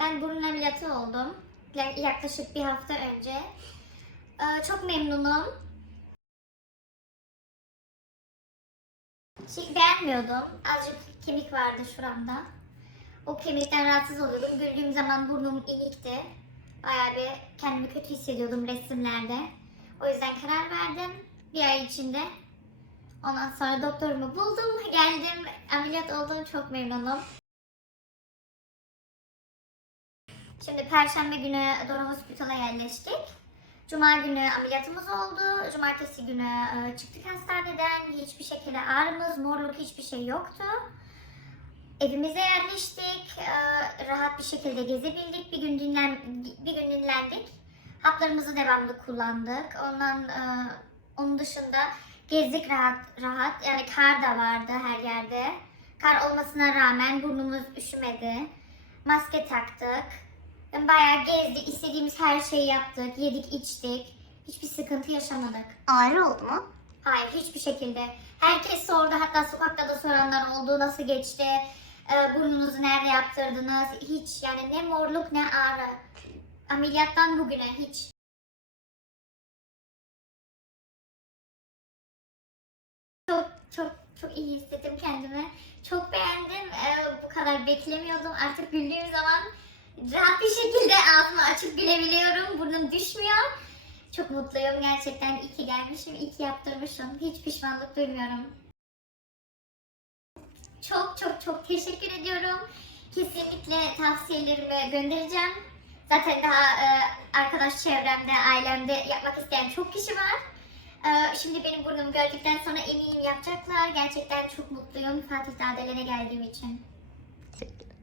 Ben burun ameliyatı oldum. Ya- Yaklaşık bir hafta önce. Ee, çok memnunum. Hiç beğenmiyordum. Azıcık kemik vardı şuramda. O kemikten rahatsız oluyordum. Güldüğüm zaman burnum inikti. Bayağı bir kendimi kötü hissediyordum resimlerde. O yüzden karar verdim. Bir ay içinde. Ondan sonra doktorumu buldum. Geldim. Ameliyat oldum. Çok memnunum. Şimdi Perşembe günü Dora Hospital'a yerleştik. Cuma günü ameliyatımız oldu. Cumartesi günü e, çıktık hastaneden. Hiçbir şekilde ağrımız, morluk hiçbir şey yoktu. Evimize yerleştik. e, Rahat bir şekilde gezebildik. Bir gün dinlen bir gün dinlendik. Haplarımızı devamlı kullandık. Ondan e, onun dışında gezdik rahat rahat. Yani kar da vardı her yerde. Kar olmasına rağmen burnumuz üşümedi. Maske taktık. Bayağı gezdik, istediğimiz her şeyi yaptık, yedik, içtik. Hiçbir sıkıntı yaşamadık. Ağrı oldu mu? Hayır, hiçbir şekilde. Herkes sordu, hatta sokakta da soranlar oldu, nasıl geçti, Ee, burnunuzu nerede yaptırdınız, hiç yani ne morluk ne ağrı. Ameliyattan bugüne hiç. Çok çok çok iyi hissettim kendimi. Çok beğendim. Ee, bu kadar beklemiyordum. Artık güldüğüm zaman rahat bir şekilde ağzımı açıp gülebiliyorum. Burnum düşmüyor. Çok mutluyum gerçekten. İyi ki gelmişim, iyi ki yaptırmışım. Hiç pişmanlık duymuyorum. Çok çok çok teşekkür ediyorum. Kesinlikle tavsiyelerimi göndereceğim. Zaten daha e, arkadaş çevremde, ailemde yapmak isteyen çok kişi var. E, şimdi benim burnumu gördükten sonra eminim yapacaklar. Gerçekten çok mutluyum Fatih Dadelen'e geldiğim için.